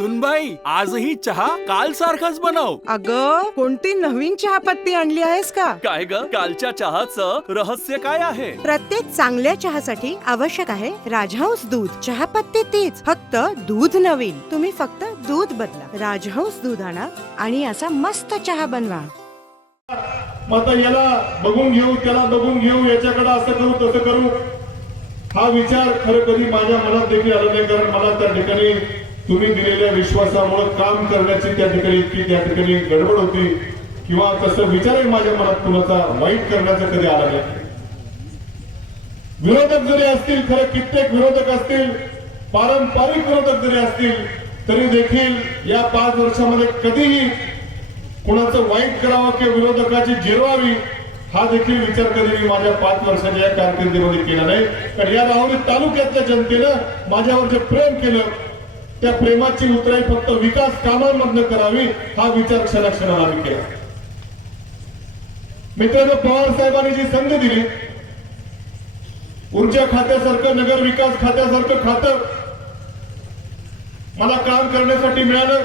सुनबाई आजही चहा काल सारखाच बनव. अग कोणती नवीन चहापत्ती आणली आहेस का? काय ग? कालच्या चहाचं रहस्य काय आहे? प्रत्येक चांगल्या चहासाठी आवश्यक आहे राजहंस दूध. चहापत्ती तीच फक्त दूध नवीन. तुम्ही फक्त दूध बदला. राजहंस दूध आणा आणि असा मस्त चहा बनवा. मग आता याला बघून घेऊ त्याला बघून घेऊ याच्याकडे असं करू तसं करू. हा विचार खरं कधी माझ्या मनात देखील आला नाही कारण मला त्या ठिकाणी तुम्ही दिलेल्या विश्वासामुळे काम करण्याची त्या ठिकाणी इतकी त्या ठिकाणी गडबड होती. किंवा तसं विचारही माझ्या मनात कुणाचा वाईट करण्याचा कधी आला नाही. विरोधक जरी असतील खरं कित्येक विरोधक असतील पारंपरिक विरोधक जरी असतील तरी देखील या पाच वर्षामध्ये कधीही कुणाचं वाईट करावं किंवा विरोधकाची जिरवावी हा देखील विचार कधी मी माझ्या पाच वर्षाच्या या कारकिर्दीमध्ये केला नाही. कारण या राहुरी तालुक्यातल्या जनतेनं माझ्यावर जे प्रेम केलं त्या प्रेमाची उतराई फक्त विकास कामांमधनं करावी हा विचार क्षणाक्षणाला आम्ही केला. मित्रांनो पवार साहेबांनी जी संधी दिली ऊर्जा खात्यासारखं नगर विकास खात्यासारखं खातं मला काम करण्यासाठी मिळालं.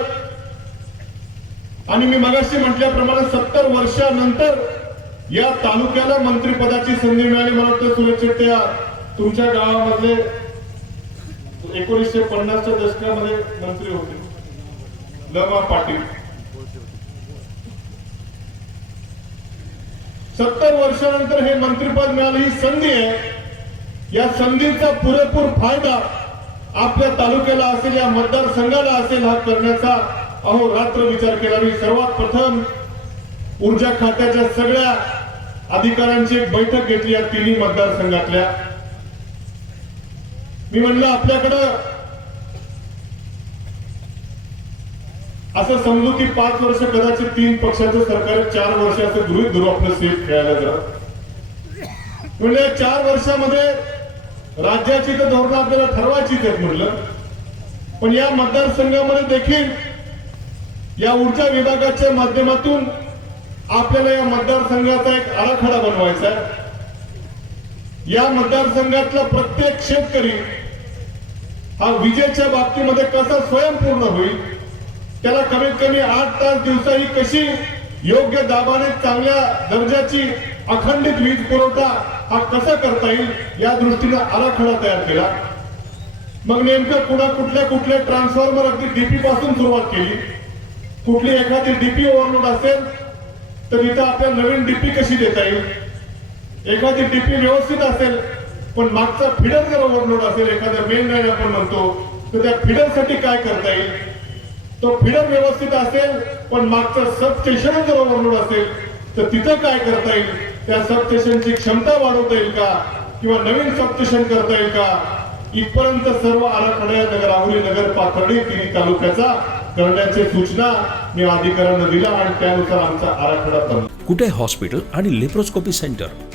आणि मी मगाशी म्हटल्याप्रमाणे सत्तर वर्षानंतर या तालुक्याला मंत्रिपदाची संधी मिळाली. मला वाटतं सुरक्षित त्या तुमच्या गावामधले एकोणीसशे पन्नासच्या दशकामध्ये मंत्री होते. लमा पाटील. सत्तर वर्षानंतर हे मंत्रिपद मिळालं. ही संधी आहे. या संधीचा पुरेपूर फायदा आपल्या तालुक्याला असेल या मतदारसंघाला असेल हा करण्याचा अहो रात्र विचार केला. मी सर्वात प्रथम ऊर्जा खात्याच्या सगळ्या अधिकाऱ्यांची एक बैठक घेतली या तिन्ही मतदारसंघातल्या. मी म्हणलं आपल्याकडं असं समजू की पाच वर्ष कदाचित तीन पक्षाचं सरकार चार वर्ष असं गृहित धरू आपलं सेफ खेळायला जरा. म्हणजे चार वर्षामध्ये राज्याची तर धोरणं आपल्याला ठरवायचीच आहेत म्हटलं पण या मतदारसंघामध्ये देखील या ऊर्जा विभागाच्या माध्यमातून आपल्याला या मतदारसंघाचा एक आराखडा बनवायचा आहे. या मतदारसंघातला प्रत्येक शेतकरी हा विजेच्या बाबतीमध्ये कसा स्वयंपूर्ण होईल त्याला कमीत कमी आठ तास दिवसा ही कशी योग्य दाबाने चांगल्या दर्जाची अखंडित वीज पुरवठा हा कसा करता येईल या दृष्टीने आराखडा तयार केला. मग नेमकं कुणा कुठल्या कुठल्या ट्रान्सफॉर्मर अगदी डीपी पासून सुरुवात केली. कुठली एखादी डीपी ओव्हरलोड असेल तर इथं आपल्या नवीन डीपी कशी देता येईल? एखादी डीपी व्यवस्थित असेल पण मागचा फिडर जर ओव्हरलोड असेल एखाद्या मेन लाईन आपण म्हणतो तर त्या फिडरसाठी काय करता येईल? तो फिडर व्यवस्थित असेल पण मागचं सब स्टेशन जर ओव्हरलोड असेल तर तिथं काय करता येईल? त्या सब स्टेशनची क्षमता वाढवता येईल का? किंवा नवीन सब स्टेशन करता येईल का? इथपर्यंत सर्व आराखड्या नगर राहुरी नगर पाथर्डी तिन्ही तालुक्याचा करण्याची सूचना मी अधिकाऱ्यांना दिला आणि त्यानुसार आमचा आराखडा बनला कुठे हॉस्पिटल आणि लेप्रोस्कोपी सेंटर?